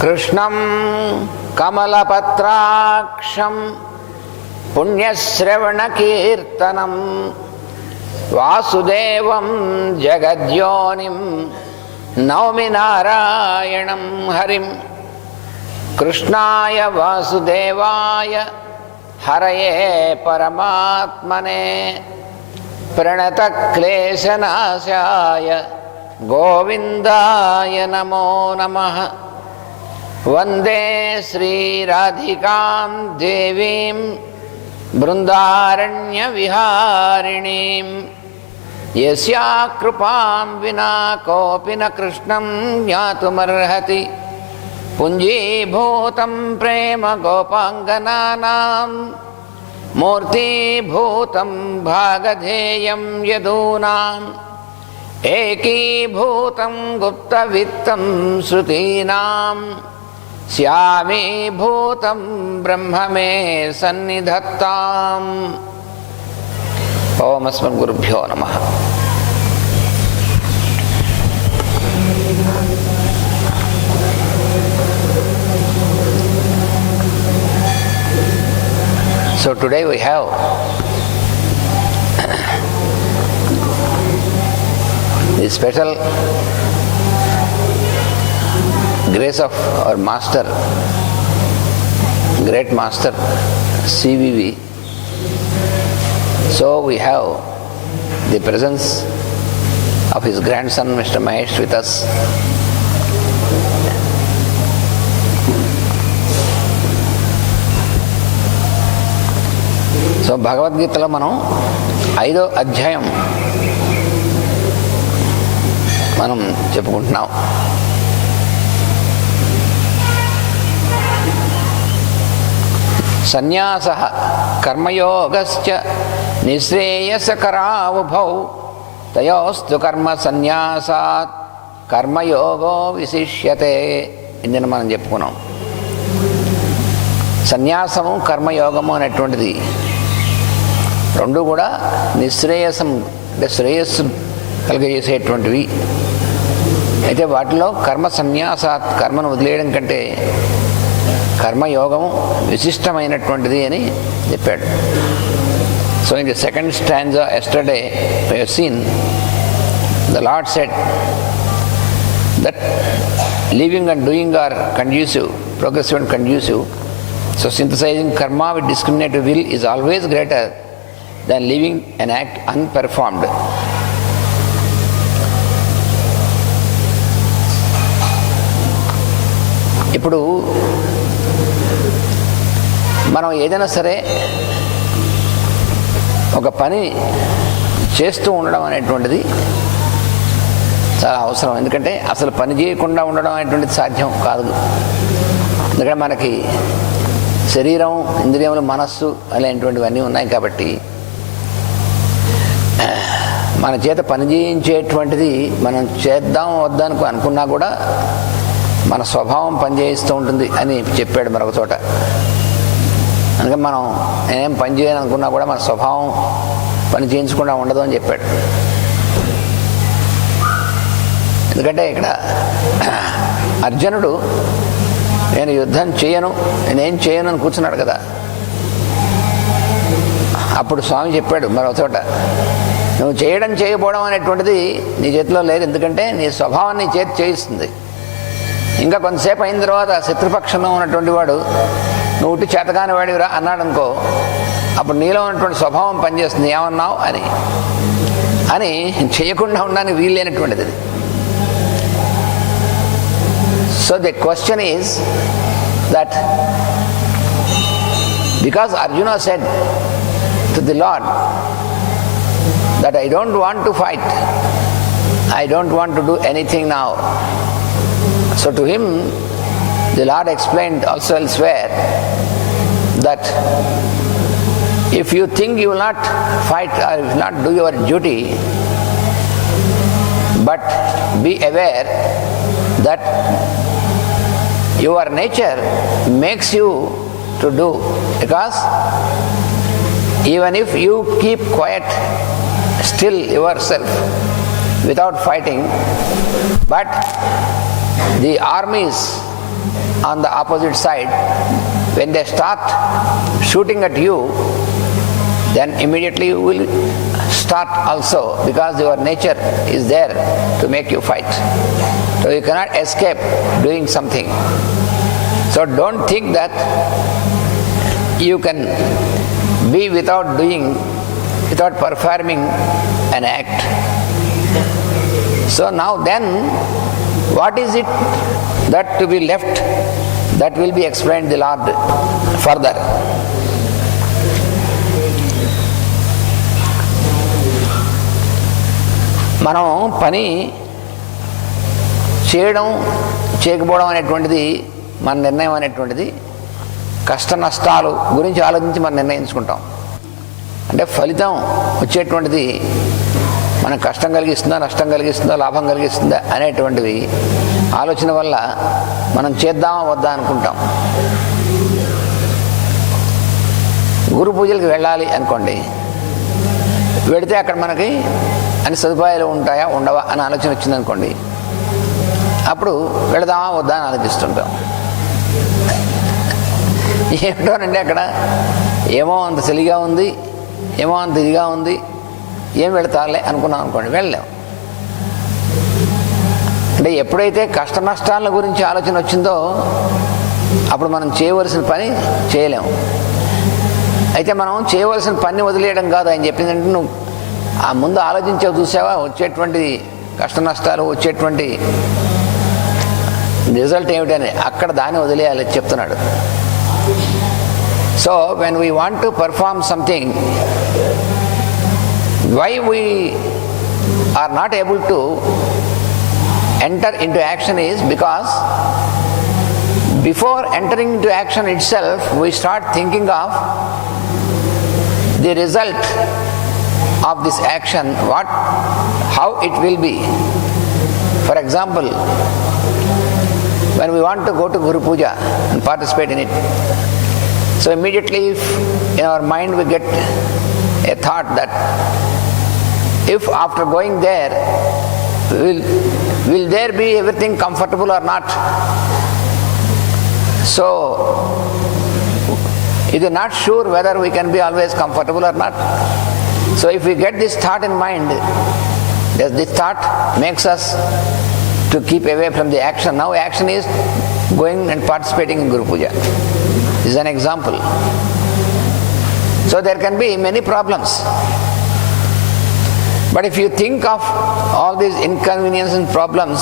కృష్ణం కమలపత్రాక్షం పుణ్యశ్రవణకీర్తనం వాసుదేవం జగద్యోనిం నౌమి నారాయణం హరిం. కృష్ణాయ వాసుదేవాయ హరయే పరమాత్మనే ప్రణతక్లేశనాశాయ గోవిందాయ నమో నమః. వందే శ్రీరాధికాం దేవీం బృందారణ్యవిహారిణీం యస్యా కృపాం వినా కోపి న కృష్ణం జ్ఞాతుమర్హతి. పుంజీభూతం ప్రేమ గోపాంగనానాం మూర్తీభూతం భాగధేయం యదూనాం ఏకీభూతం గుప్తవిత్తం శృతీనాం శ్యామీభూతం బ్రహ్మ మే సన్నిధత్తాం. ఓం అస్మద్గురుభ్యో నమః. So today we have the special grace of our master, great master CVV. So we have the presence of his grandson Mr. Mahesh with us. So భగవద్గీతలో మనం 5వ అధ్యాయం మనం చెప్పుకుంటున్నాం. సన్యాసః కర్మయోగశ్చ నిశ్రేయసకరావుభౌ తయోస్తు కర్మ సన్యాసాత్ కర్మయోగో విశిష్యతే. ఇందులో మనం చెప్పుకున్నాం సన్యాసము కర్మయోగము అనేటువంటిది రెండు కూడా నిశ్రేయసం అంటే శ్రేయస్సు కలిగజేసేటువంటివి. అయితే వాటిలో కర్మ సన్యాసాత్ కర్మను వదిలేయడం కంటే కర్మయోగము విశిష్టమైనటువంటిది అని చెప్పాడు. So in the second stanza yesterday we have seen the Lord said that living and doing are conducive, progressive and conducive. So synthesizing karma with discriminative will is always greater than leaving an act unperformed. ఇప్పుడు మనం ఏదైనా సరే ఒక పని చేస్తూ ఉండడం అనేటువంటిది చాలా అవసరం. ఎందుకంటే అసలు పని చేయకుండా ఉండడం అనేటువంటిది సాధ్యం కాదు. ఎందుకంటే మనకి శరీరం, ఇంద్రియములు, మనస్సు అనేటువంటివన్నీ ఉన్నాయి కాబట్టి మన చేత పని చేయించేటువంటిది మనం చేద్దాం వద్దనుకు అనుకున్నా కూడా మన స్వభావం పనిచేయిస్తూ ఉంటుంది అని చెప్పాడు మరొక చోట. అందుకని మనం నేనేం పని చేయను అనుకున్నా కూడా మన స్వభావం పని చేయించకుండా ఉండదు అని చెప్పాడు. ఎందుకంటే ఇక్కడ అర్జునుడు నేను యుద్ధం చేయను, నేనేం చేయను అని కూర్చున్నాడు కదా. అప్పుడు స్వామి చెప్పాడు మరో చోట, నువ్వు చేయడం చేయకపోవడం అనేటువంటిది నీ చేతిలో లేదు. ఎందుకంటే నీ స్వభావాన్ని నీ చేతి చేయిస్తుంది. ఇంకా కొంతసేపు అయిన తర్వాత శత్రుపక్షంలో ఉన్నటువంటి వాడు నువ్వు ఉట్టి చేతకాని వాడివిరా అన్నాడు అనుకో, అప్పుడు నీలో ఉన్నటువంటి స్వభావం పనిచేస్తుంది. ఏమన్నావు అని చేయకుండా ఉండడానికి వీలు లేనటువంటిది. So the question is that because Arjuna said to the Lord that I don't want to fight, I don't want to do anything now. So to him the Lord explained also elsewhere that if you think you will not fight or you will not do your duty, but be aware that your nature makes you to do, because even if you keep quiet still yourself without fighting, but the armies on the opposite side, when they start shooting at you, then immediately you will start also, because your nature is there to make you fight. So you cannot escape doing something. So don't think that you can be without doing, without performing an act. So now then, what is it that to be left? That will be explained the Lord further. మనం పని చేయడం చేయకపోవడం అనేటువంటిది మన నిర్ణయం అనేటువంటిది కష్ట నష్టాలు గురించి ఆలోచించి మనం నిర్ణయించుకుంటాం. అంటే ఫలితం వచ్చేటువంటిది మనకు కష్టం కలిగిస్తుందా, నష్టం కలిగిస్తుందా, లాభం కలిగిస్తుందా అనేటువంటివి ఆలోచన వల్ల మనం చేద్దామా వద్దా అనుకుంటాం. గురు పూజలకు వెళ్ళాలి అనుకోండి, వెళితే అక్కడ మనకి అన్ని సదుపాయాలు ఉంటాయా ఉండవా అని ఆలోచన వచ్చిందనుకోండి, అప్పుడు వెళదామా వద్దా అని ఆలోచిస్తుంటాం. ఏమిటోనండి అక్కడ ఏమో అంత చలిగా ఉంది, ఏమో అంత ఇదిగా ఉంది, ఏం వెళతాలే అనుకున్నాం అనుకోండి, వెళ్ళలేం. అంటే ఎప్పుడైతే కష్ట నష్టాల గురించి ఆలోచన వచ్చిందో అప్పుడు మనం చేయవలసిన పని చేయలేము. అయితే మనం చేయవలసిన పని వదిలేయడం కాదు ఆయన చెప్పిందంటే, నువ్వు ఆ ముందు ఆలోచించావు చూసావా వచ్చేటువంటి కష్ట నష్టాలు, వచ్చేటువంటి రిజల్ట్ ఏమిటని, అక్కడ దాన్ని వదిలేయాలి చెప్తున్నాడు. So when we want to perform something, why we are not able to enter into action is because before entering into action itself we start thinking of the result of this action, how it will be. For example, when we want to go to Guru Puja and participate in it, so immediately if in our mind we get a thought that if after going there, will there be everything comfortable or not? So, it is not sure whether we can be always comfortable or not. So if we get this thought in mind, this thought makes us to keep away from the action. Now action is going and participating in Guru Puja. This is an example. So there can be many problems. But if you think of all these inconveniences and problems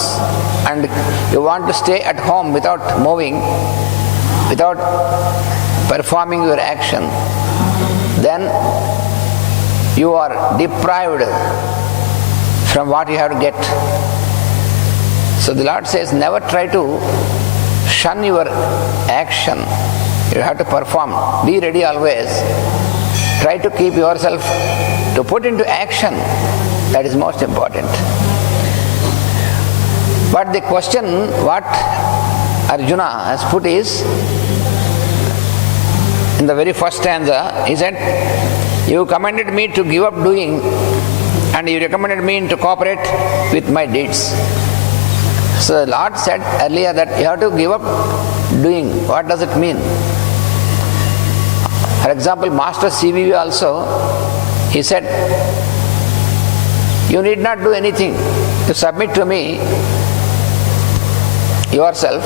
and you want to stay at home without moving, without performing your action, then you are deprived from what you have to get. So the Lord says, never try to shun your action. You have to perform. Be ready always. Try to keep yourself to put into action. That is most important. But the question what Arjuna has put is, in the very first stanza, he said, you commanded me to give up doing and you recommended me to cooperate with my deeds. So the Lord said earlier that you have to give up doing. What does it mean? For example, Master CVV also, he said, you need not do anything. You submit to me yourself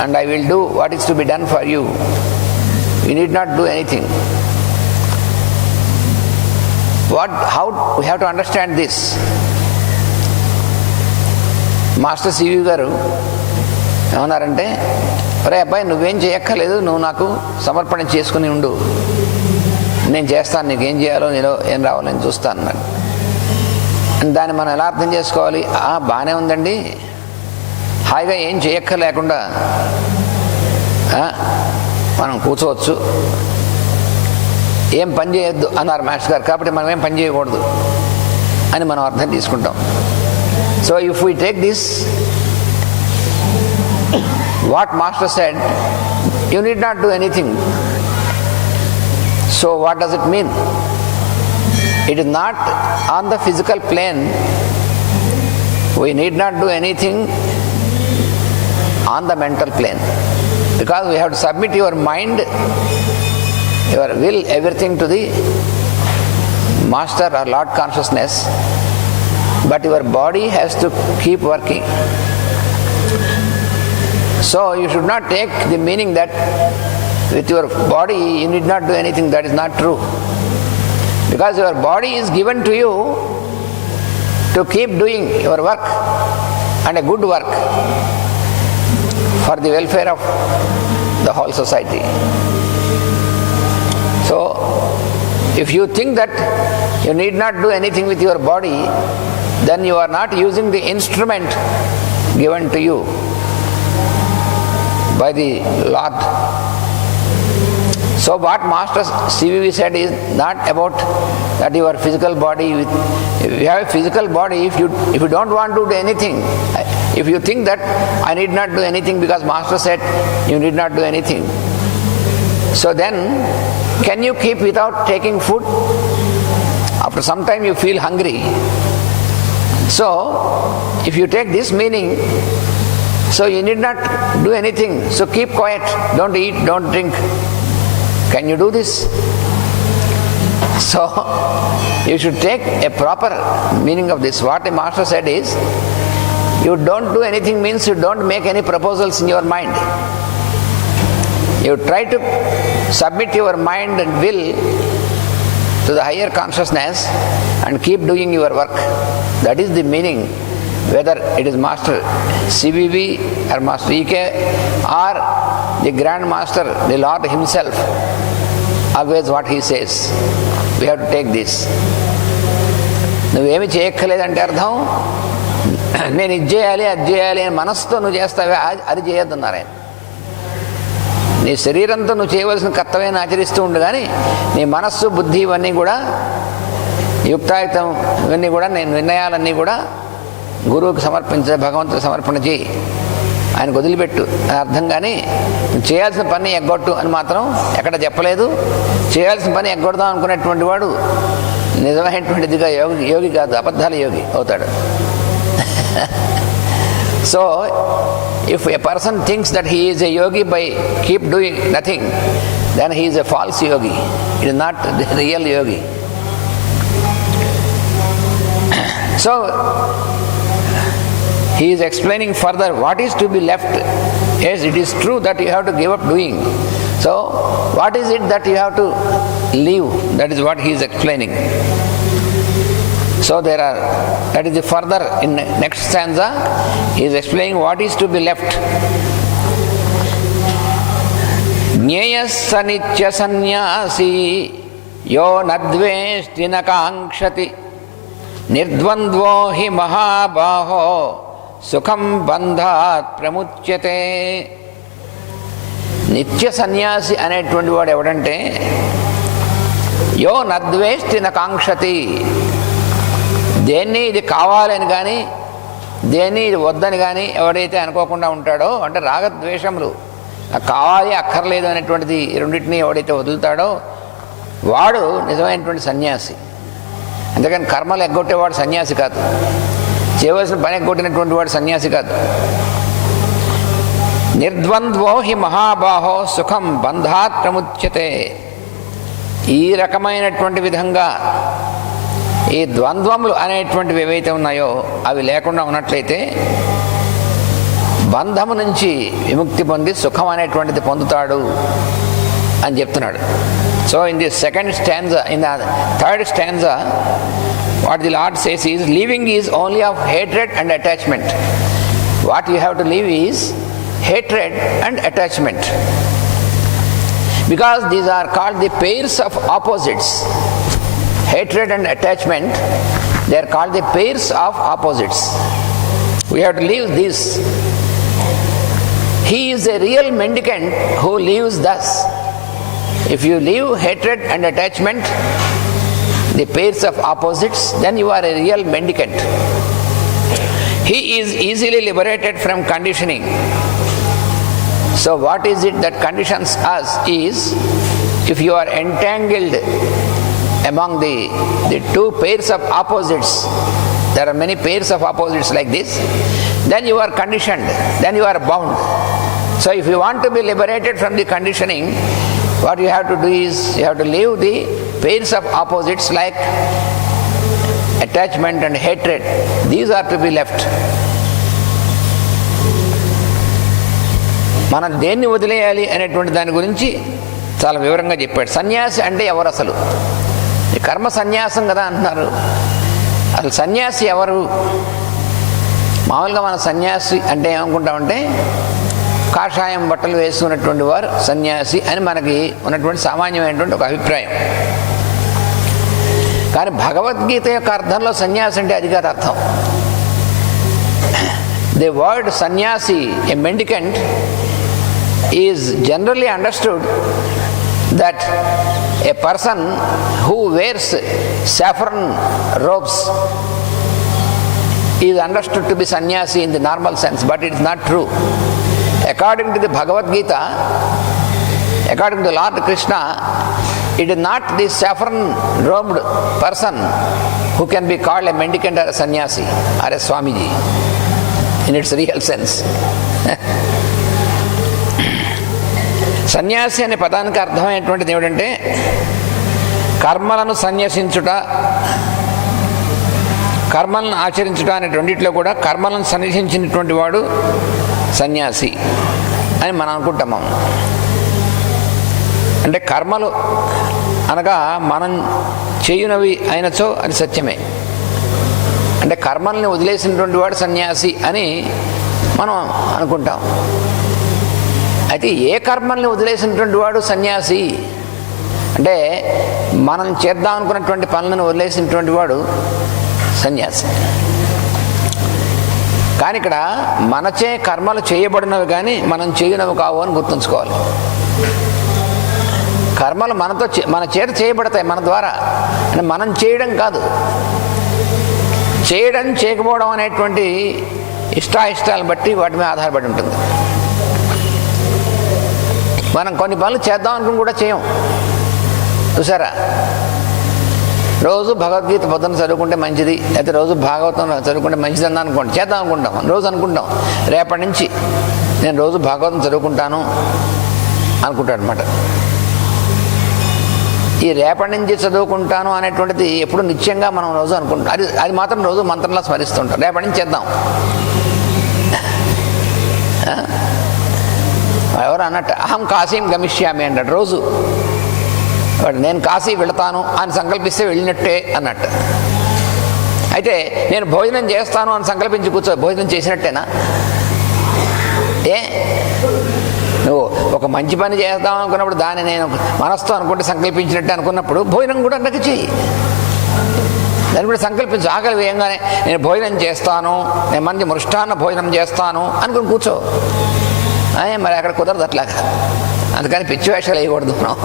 and I will do what is to be done for you. You need not do anything. How we have to understand this? Master CV గారు ఏమన్నారంటే, ఒరే అబ్బాయి నువ్వేం చేయక్కర్లేదు, నువ్వు నాకు సమర్పణ చేసుకుని ఉండు, నేను చేస్తాను, నీకేం చేయాలో నేను ఏం రావాలో నేను చూస్తాను అన్నాడు. దాన్ని మనం ఎలా అర్థం చేసుకోవాలి? బాగానే ఉందండి, హాయిగా ఏం చేయక్కర్లేకుండా మనం కూర్చోవచ్చు, ఏం పని చేయొద్దు అన్నారు మాస్టర్ గారు, కాబట్టి మనం ఏం పని చేయకూడదు అని మనం అర్థం తీసుకుంటాం. So if we take this, what Master said, you need not do anything. So what does it mean? It is not on the physical plane. We need not do anything on the mental plane. Because we have to submit your mind, your will, everything to the Master or Lord Consciousness, but your body has to keep working. So you should not take the meaning that with your body you need not do anything. That is not true. Because your body is given to you to keep doing your work, and a good work for the welfare of the whole society. So, if you think that you need not do anything with your body, then you are not using the instrument given to you by the Lord. So what Master CVV said is not about that your physical body. If you have a physical body, if you don't want to do anything, if you think that I need not do anything because Master said you need not do anything, so then can you keep without taking food? After some time you feel hungry. So if you take this meaning, so you need not do anything, so keep quiet, don't eat, don't drink. Can you do this? So you should take a proper meaning of this. What the Master said is, you don't do anything means you don't make any proposals in your mind. You try to submit your mind and will to the higher consciousness and keep doing your work. That is the meaning, whether it is Master CVV or Master EK or the Grand Master, the Lord Himself. Always what He says. We have to take this. నువ్వేమి చేయక్కర్లేదంటే అర్థం నేను ఇది చేయాలి అది చేయాలి అని మనస్సుతో నువ్వు చేస్తావే అది చేయొద్దన్నారు ఆయన. నీ శరీరంతో నువ్వు చేయవలసిన కర్తవ్యాన్ని ఆచరిస్తూ ఉండు, కానీ నీ మనస్సు బుద్ధి ఇవన్నీ కూడా యుక్తాయుక్తం ఇవన్నీ కూడా నేను నిర్ణయాలన్నీ కూడా గురువుకి సమర్పించే, భగవంతుడికి సమర్పణ చేయి, ఆయనకు వదిలిపెట్టు అని అర్థం. కానీ చేయాల్సిన పని ఎగ్గొట్టు అని మాత్రం ఎక్కడ చెప్పలేదు. చేయాల్సిన పని ఎగ్గొడదాం అనుకునేటువంటి వాడు నిజమైనటువంటిదిగా యోగి కాదు, అబద్ధాల యోగి అవుతాడు. So if a person thinks that he is a yogi by keep doing nothing, then he is a false yogi. It is not the real yogi. So he is explaining further what is to be left. Yes, it is true that you have to give up doing. So what is it that you have to leave? That is what he is explaining. So that is the further in next stanza, he is explaining what is to be left. Jneyassa nitya sannyasi yo nadveshti nakangshati nirdvandvo hi mahabaho sukham bandhat pramuchyate. నిత్య సన్యాసి అనేటువంటి వాడు ఎవడంటే యో నద్వేష్టి నకాంక్షతి, దేన్ని ఇది కావాలని కానీ దేన్ని ఇది వద్దని కానీ ఎవడైతే అనుకోకుండా ఉంటాడో, అంటే రాగద్వేషములు కావాలి అక్కర్లేదు అనేటువంటిది రెండింటినీ ఎవడైతే వదులుతాడో వాడు నిజమైనటువంటి సన్యాసి. అందుకని కర్మలు ఎగ్గొట్టేవాడు సన్యాసి కాదు, చేయవలసిన పని ఎగ్గొట్టినటువంటి వాడు సన్యాసి కాదు. నిర్ద్వంద్వో హి మహాబాహో సుఖం బంధాత్ ప్రముచ్యతే. ఈ రకమైనటువంటి విధంగా ఈ ద్వంద్వములు అనేటువంటివి ఏవైతే ఉన్నాయో అవి లేకుండా ఉన్నట్లయితే బంధము నుంచి విముక్తి పొంది సుఖం అనేటువంటిది పొందుతాడు అని చెప్తున్నాడు. So in the second stanza, in the third stanza, what the Lord says is leaving is only of hatred and attachment. What you have to leave is hatred and attachment, because these are called the pairs of opposites. Hatred and attachment, they are called the pairs of opposites. We have to leave this. He is a real mendicant who lives thus. If you leave hatred and attachment, the pairs of opposites, then you are a real mendicant. He is easily liberated from conditioning. So what is it that conditions us is, if you are entangled among the two pairs of opposites, there are many pairs of opposites like this, then you are conditioned, then you are bound. So if you want to be liberated from the conditioning, what you have to do is, you have to leave the pairs of opposites like attachment and hatred. These are to be left. మనం దేన్ని వదిలేయాలి అనేటువంటి దాని గురించి చాలా వివరంగా చెప్పాడు. సన్యాసి అంటే ఎవరు అసలు? ఈ కర్మ సన్యాసం కదా అంటున్నారు. అసలు సన్యాసి ఎవరు? మామూలుగా మన సన్యాసి అంటే ఏమనుకుంటామంటే కాషాయం బట్టలు వేసుకున్నటువంటి వారు సన్యాసి అని మనకి ఉన్నటువంటి సామాన్యమైనటువంటి ఒక అభిప్రాయం. కానీ భగవద్గీత యొక్క అర్థంలో సన్యాసి అంటే అది కాదు అర్థం. ది వర్డ్ సన్యాసి, ఏ మెండికెంట్, is generally understood that a person who wears saffron robes is understood to be sannyasi in the normal sense, but it is not true. According to the Bhagavad Gita, according to Lord Krishna, it is not the saffron robed person who can be called a mendicant or a sannyasi or a Swamiji in its real sense. సన్యాసి అనే పదానికి అర్థమైనటువంటిది ఏమిటంటే కర్మలను సన్యసించుట, కర్మలను ఆచరించుట అనే రెండిట్లో కూడా కర్మలను సన్యసించినటువంటి వాడు సన్యాసి అని మనం అనుకుంటాము. అంటే కర్మలు అనగా మనం చేయునవి అయినచో అది సత్యమే. అంటే కర్మల్ని వదిలేసినటువంటి వాడు సన్యాసి అని మనం అనుకుంటాం. అయితే ఏ కర్మల్ని వదిలేసినటువంటి వాడు సన్యాసి అంటే మనం చేద్దాం అనుకున్నటువంటి పనులను వదిలేసినటువంటి వాడు సన్యాసి. కానీ ఇక్కడ మనచే కర్మలు చేయబడినవి కానీ మనం చేయనవి కావు అని గుర్తుంచుకోవాలి. కర్మలు మన చేత చేయబడతాయి, మన ద్వారా. అంటే మనం చేయడం కాదు, చేయడం చేయకపోవడం అనేటువంటి ఇష్టాయిష్టాలను బట్టి వాటి మీద ఆధారపడి ఉంటుంది. మనం కొన్ని పనులు చేద్దాం అనుకుని కూడా చేయం. చూసారా, రోజు భగవద్గీత పొద్దున్న చదువుకుంటే మంచిది, అయితే రోజు భాగవతం చదువుకుంటే మంచిది అని అనుకోండి, చేద్దాం అనుకుంటాం. రోజు అనుకుంటాం రేపటి నుంచి నేను రోజు భాగవతం చదువుకుంటాను అనుకుంటాడు అనమాట. ఈ రేపటి నుంచి చదువుకుంటాను అనేటువంటిది ఎప్పుడు నిత్యంగా మనం రోజు అనుకుంటాం. అది మాత్రం రోజు మంత్రంలా స్మరిస్తుంటాం. రేపటి నుంచి చేద్దాం. ఎవరు అన్నట్టు అహం కాశీం గమిష్యామి అన్నాడు. రోజు నేను కాశీ వెళతాను అని సంకల్పిస్తే వెళ్ళినట్టే అన్నట్టు. అయితే నేను భోజనం చేస్తాను అని సంకల్పించి కూర్చో, భోజనం చేసినట్టేనా? నువ్వు ఒక మంచి పని చేద్దాం అనుకున్నప్పుడు దాన్ని నేను మనస్తో అనుకుంటే సంకల్పించినట్టే అనుకున్నప్పుడు భోజనం కూడా అన్నట్టు చెయ్యి. దాన్ని కూడా సంకల్పించు. ఆకలి వేయంగానే నేను భోజనం చేస్తాను, నేను మంచి మృష్టాన్న భోజనం చేస్తాను అనుకుని కూర్చో. మరి అక్కడ కుదరదు అట్లాగా. అందుకని పిచ్చి వేషాలు వేయకూడదు మనం.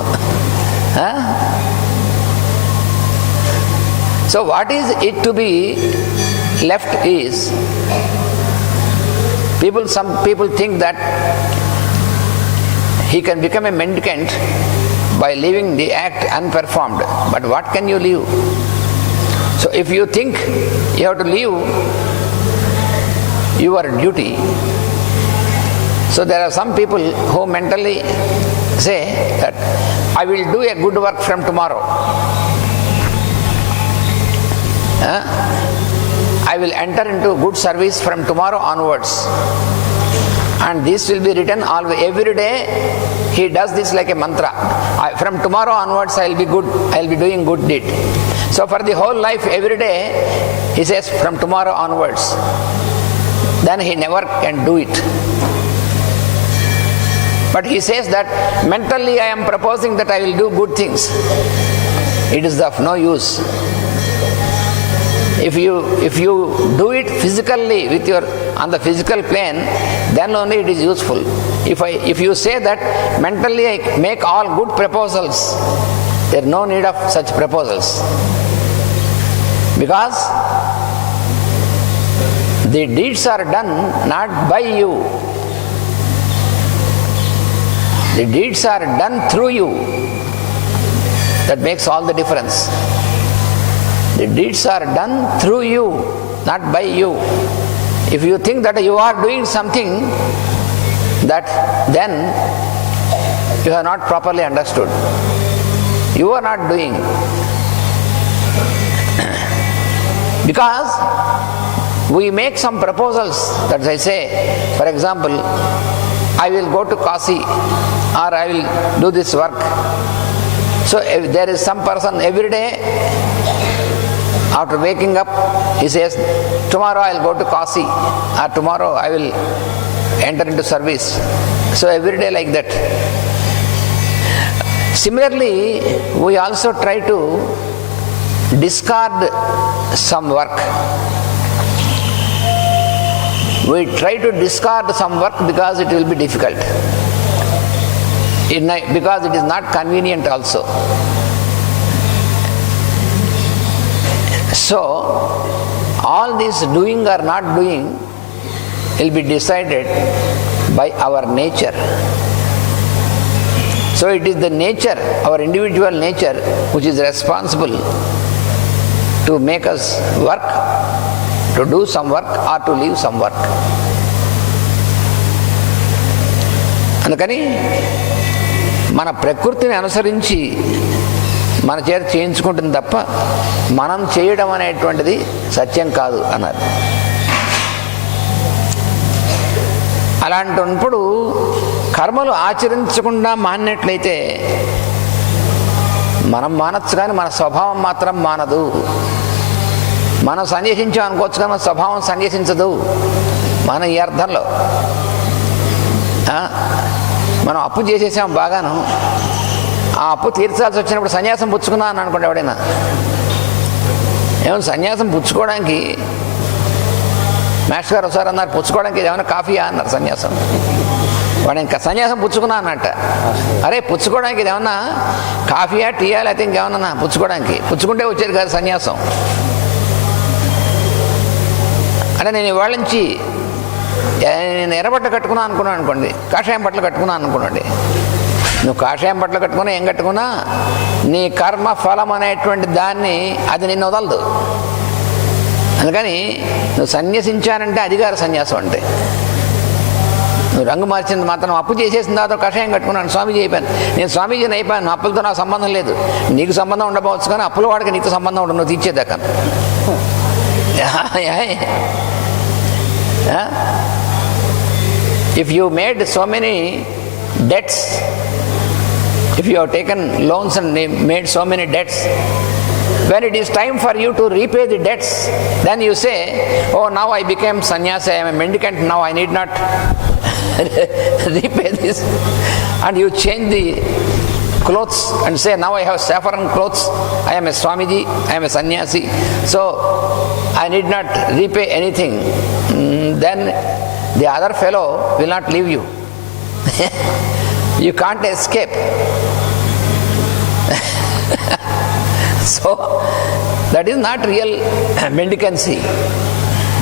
So what is it to be left is, some people think that he can become a mendicant by leaving the act unperformed. But what can you leave? So if you think you have to leave your duty, so there are some people who mentally say that I will do a good work from tomorrow. I will enter into good service from tomorrow onwards. And this will be written every day. He does this like a mantra. From tomorrow onwards I will be good, I will be doing good deed. So for the whole life, every day he says from tomorrow onwards. Then he never can do it. But he says that mentally I am proposing that I will do good things. It is of no use. If you do it physically with your on the physical plane, then only it is useful. If you say that mentally I make all good proposals, there is no need of such proposals, because the deeds are done not by you. The deeds are done through you. That makes all the difference. The deeds are done through you, not by you. If you think that you are doing something, that then you have not properly understood. You are not doing. Because we make some proposals, that I say, for example, I will go to Kasi or I will do this work. So if there is some person every day after waking up, he says, tomorrow I will go to Kasi or tomorrow I will enter into service. So every day like that. Similarly, we also try to discard some work. We try to discard some work because it will be difficult. Because it is not convenient also. So, all this doing or not doing will be decided by our nature. So it is the nature, our individual nature, which is responsible to make us work, to do some work or to leave some work. అందుకని మన ప్రకృతిని అనుసరించి మన చేత చేయించుకుంటుంది తప్ప మనం చేయడం అనేటువంటిది సత్యం కాదు అన్నారు. అలాంటప్పుడు కర్మలు ఆచరించకుండా మానినట్లయితే మనం మానచ్చు కానీ మన స్వభావం మాత్రం మానదు. మనం సన్యసించాం అనుకోవచ్చు కానీ మన స్వభావం సన్యసించదు. మనం ఈ అర్థంలో మనం అప్పు చేసేసాం బాగాను, ఆ అప్పు తీర్చాల్సి వచ్చినప్పుడు సన్యాసం పుచ్చుకున్నా అని అనుకోండి ఎవడైనా. ఏమన్నా సన్యాసం పుచ్చుకోవడానికి మాస్టర్ గారు ఒకసారి అన్నారు, పుచ్చుకోవడానికి ఏమైనా కాఫీయా అన్నారు సన్యాసం. వాడు ఇంకా సన్యాసం పుచ్చుకున్నా అన్నట్ట. అరే పుచ్చుకోవడానికి ఇది ఏమన్నా కాఫీయా టీయా లేకపోతే ఇంకేమన్నా పుచ్చుకోవడానికి? పుచ్చుకుంటే వచ్చేది కాదు సన్యాసం. అంటే నేను ఇవాళ నుంచి నేను ఎర్రబట్ట కట్టుకున్నాను అనుకున్నాను అనుకోండి, కాషాయం బట్టలు కట్టుకున్నాను అనుకోండి. నువ్వు కాషాయం బట్టలు కట్టుకున్నా ఏం కట్టుకున్నా నీ కర్మ ఫలం అనేటువంటి దాన్ని అది నిన్ను వదలదు. అందుకని నువ్వు సన్యసించానంటే అధికార సన్యాసం అంటే. నువ్వు రంగు మార్చింది మాత్రం అప్పు చేసేసిన తర్వాత కషాయం కట్టుకున్నాను స్వామీజీ అయిపోయాను, నేను స్వామీజీని అయిపోయాను, అప్పులతో నాకు సంబంధం లేదు. నీకు సంబంధం ఉండకపోవచ్చు కానీ అప్పుల వాడికి నీకు సంబంధం ఉండదు, నువ్వు తీర్చేదాకా. If you made so many debts, if you have taken loans and made so many debts, when it is time for you to repay the debts, then you say, oh, now I became sannyasi, I am a mendicant, now I need not repay this. And you change the clothes and say, now I have saffron clothes, I am a Swamiji, I am a sannyasi, so I need not repay anything. Then the other fellow will not leave you. You can't escape. So that is not real mendicancy.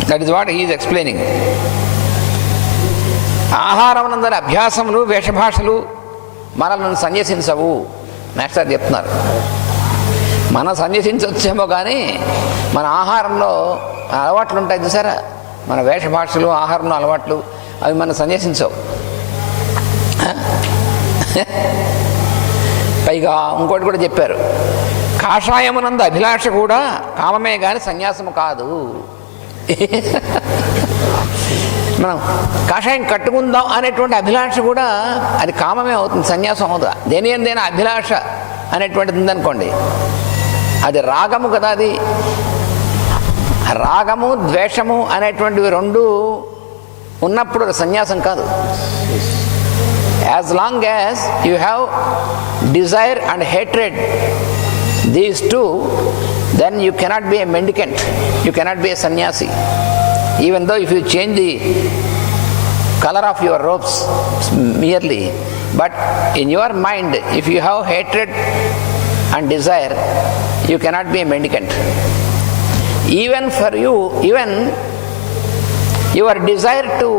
That is what he is explaining. ఆహారమునందరి అభ్యాసములు వేషభాషలు మనల్ని సన్యసించవు మాస్టర్ చెప్తున్నారు. మనం సన్యసించవచ్చేమో కానీ మన ఆహారంలో అలవాట్లు ఉంటాయి చూసారా, మన వేషభాషలు ఆహారంలో అలవాట్లు అవి మనం సన్యసించవు. పైగా ఇంకోటి కూడా చెప్పారు, కాషాయమునందు అభిలాష కూడా కామమే కానీ సన్యాసము కాదు. మనం కాషాయం కట్టుకుందాం అనేటువంటి అభిలాష కూడా అది కామమే అవుతుంది, సన్యాసం అవుతుందా? దేనిదైనా అభిలాష అనేటువంటిది ఉందనుకోండి, అది రాగము కదా. అది రాగము ద్వేషము అనేటువంటివి రెండు ఉన్నప్పుడు సన్యాసం కాదు. As long as you have desire and hatred, these two, then you cannot be a mendicant, you cannot be a sannyasi. Even though if you change the color of your robes merely, but in your mind if you have hatred and desire, you cannot be a mendicant. Even for you, even your desire to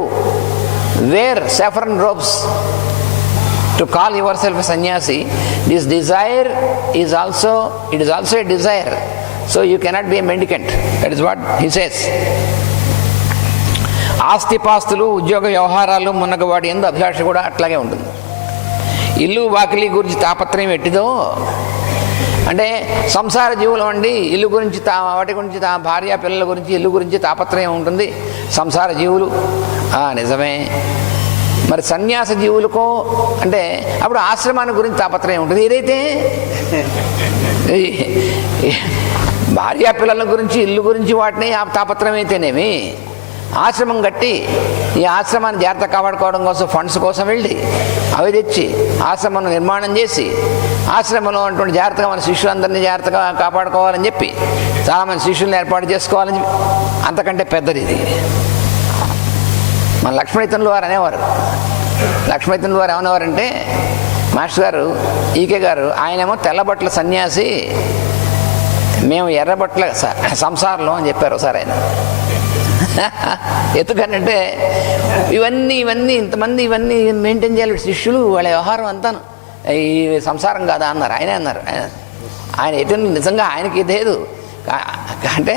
wear saffron robes, to call yourself a sannyasi, this desire is also, it is also a desire, so you cannot be a mendicant. That is what he says. ఆస్తిపాస్తులు, ఉద్యోగ వ్యవహారాలు మున్నగవాడి ఎందు అభిలాష కూడా అట్లాగే ఉంటుంది. ఇల్లు వాకిలి గురించి తాపత్రయం ఎట్టిదో అంటే సంసార జీవులు అండి, ఇల్లు గురించి వాటి గురించి భార్య పిల్లల గురించి ఇల్లు గురించి తాపత్రయం ఉంటుంది సంసార జీవులు. నిజమే. మరి సన్యాస జీవులకో అంటే అప్పుడు ఆశ్రమాన్ని గురించి తాపత్రయం ఉంటుంది. ఏదైతే భార్య పిల్లల గురించి ఇల్లు గురించి వాటిని తాపత్రయం అయితేనేమి, ఆశ్రమం కట్టి ఈ ఆశ్రమాన్ని జాగ్రత్త కాపాడుకోవడం కోసం ఫండ్స్ కోసం వెళ్ళి అవి తెచ్చి ఆశ్రమం నిర్మాణం చేసి ఆశ్రమంలో ఉన్నటువంటి జాగ్రత్తగా మన శిష్యులందరినీ జాగ్రత్తగా కాపాడుకోవాలని చెప్పి చాలామంది శిష్యుల్ని ఏర్పాటు చేసుకోవాలని చెప్పి అంతకంటే పెద్దది ఇది. మన లక్ష్మణితనులు వారు అనేవారు. లక్ష్మణితనులు వారు ఏమనేవారంటే, మాస్టర్ గారు ఈకే గారు ఆయనేమో తెల్లబట్టల సన్యాసి, మేము ఎర్రబట్టల సంసారంలో అని చెప్పారు ఒకసారి ఆయన. ఎందుకనంటే ఇవన్నీ ఇంతమంది ఇవన్నీ మెయింటైన్ చేయాలి శిష్యులు, వాళ్ళ వ్యవహారం అంతాను ఈ సంసారం కాదా అన్నారు. ఆయనే అన్నారు. ఆయన ఎటు నిజంగా ఆయనకి ఇదేదు అంటే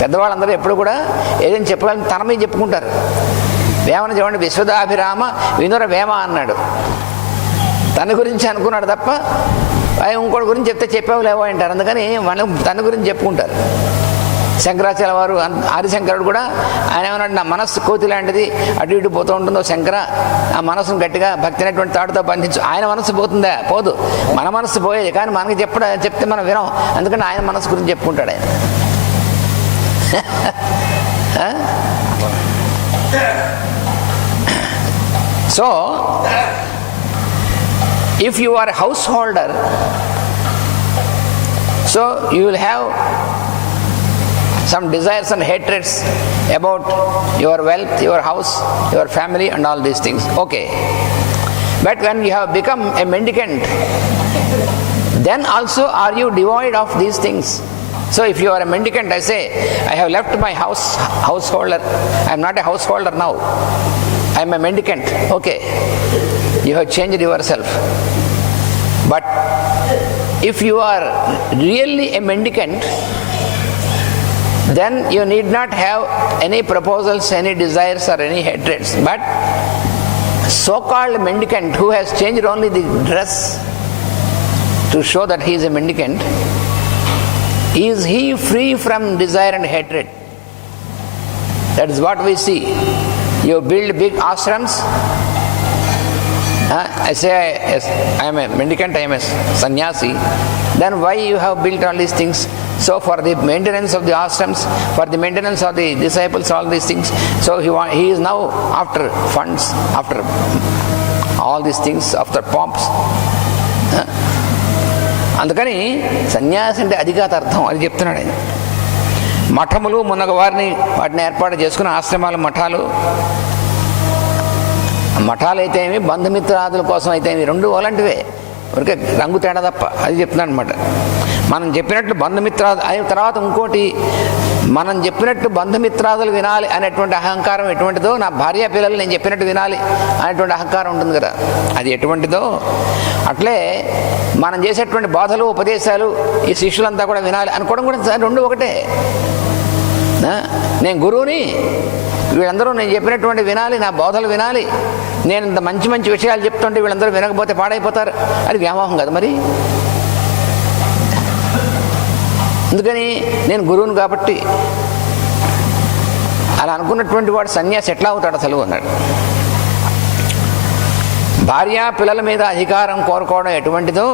పెద్దవాళ్ళందరూ ఎప్పుడు కూడా ఏదైనా చెప్పాలని తన మీద చెప్పుకుంటారు. వేమన చూడండి, విశ్వదాభిరామ వినుర వేమ అన్నాడు. తన గురించి అనుకున్నాడు తప్ప ఇంకోటి గురించి చెప్తే చెప్పావు లేవో అంటారు. అందుకని మనం తన గురించి చెప్పుకుంటారు. శంకరాచార్య వారు ఆదిశంకరుడు కూడా ఆయన ఏమన్నాడు, నా మనస్సు కోతి లాంటిది అటు ఇటు పోతూ ఉంటుందో శంకర, ఆ మనస్సును గట్టిగా భక్తి అనేటువంటి తాడుతో బంధించు. ఆయన మనస్సు పోతుందా? పోదు. మన మనస్సు పోయేది, కానీ మనకి చెప్తే మనం వినం. అందుకని ఆయన మనస్సు గురించి చెప్పుకుంటాడు ఆయన. So if you are a householder, so you will have some desires and hatreds about your wealth, your house, your family and all these things. Okay. But when you have become a mendicant, then also are you devoid of these things? So if you are a mendicant, I say, I have left my householder. I am not a householder now. I am a mendicant. Okay. You have changed yourself. But if you are really a mendicant, then you need not have any proposals, any desires or any hatreds. But so-called mendicant who has changed only the dress to show that he is a mendicant, is he free from desire and hatred? That is what we see. You build big ashrams. I say, yes, I am a mendicant, I am a sannyasi. Then why you have built all these things? So for the maintenance of the ashrams, for the maintenance of the disciples, all these things. So he is now after funds, after all these things, after pomps. అందుకని సన్యాసి అంటే అది కాదు అర్థం, అది చెప్తున్నాడు ఆయన. మఠములు మున్నగ వాటిని ఏర్పాటు చేసుకుని ఆశ్రమాలు, మఠాలు అయితే ఏమి, బంధుమిత్రాదుల కోసం అయితే ఏమి, రెండు అలాంటివే, ఊరికే రంగు తేడా తప్ప. అది చెప్తున్నాను అనమాట. మనం చెప్పినట్లు బంధుమిత్రాదు అయిన తర్వాత ఇంకోటి, మనం చెప్పినట్టు బంధుమిత్రాదులు వినాలి అనేటువంటి అహంకారం ఎటువంటిదో, నా భార్య పిల్లలు నేను చెప్పినట్టు వినాలి అనేటువంటి అహంకారం ఉంటుంది కదా, అది ఎటువంటిదో అట్లే మనం చేసేటువంటి బోధలు, ఉపదేశాలు ఈ శిష్యులంతా కూడా వినాలి అనుకోవడం కూడా రెండు ఒకటే. నేను గురువుని, వీళ్ళందరూ నేను చెప్పినటువంటి వినాలి, నా బోధలు వినాలి, నేను ఇంత మంచి మంచి విషయాలు చెప్తుంటే వీళ్ళందరూ వినకపోతే పాడైపోతారు, అది వ్యామోహం కదా మరి. అందుకని నేను గురువుని కాబట్టి అలా అనుకున్నటువంటి వాడు సన్యాసి ఎట్లా అవుతాడు అసలు అన్నాడు. భార్య పిల్లల మీద అధికారం కోరుకోవడం ఎటువంటిదో,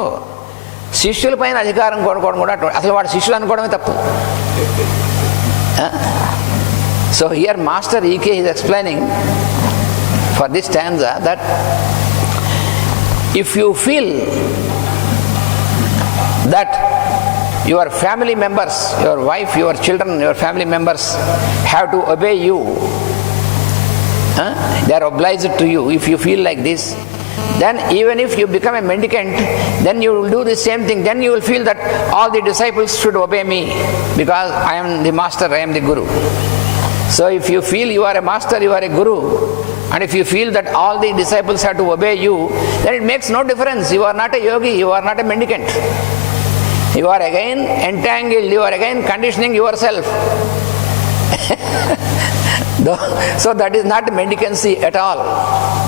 శిష్యుల పైన అధికారం కోరుకోవడం కూడా అసలు వాడు శిష్యులు అనుకోవడమే తప్పు. So here Master E.K. is explaining for this stanza that if you feel that your family members, your wife, your children, your family members have to obey you, they are obliged to you, if you feel like this, then even if you become a mendicant, then you will do the same thing. Then you will feel that all the disciples should obey me because I am the master, I am the guru. So if you feel you are a master, you are a guru, and if you feel that all the disciples have to obey you, then it makes no difference. You are not a yogi, you are not a mendicant. You are again entangled, you are again conditioning yourself. So that is not mendicancy at all.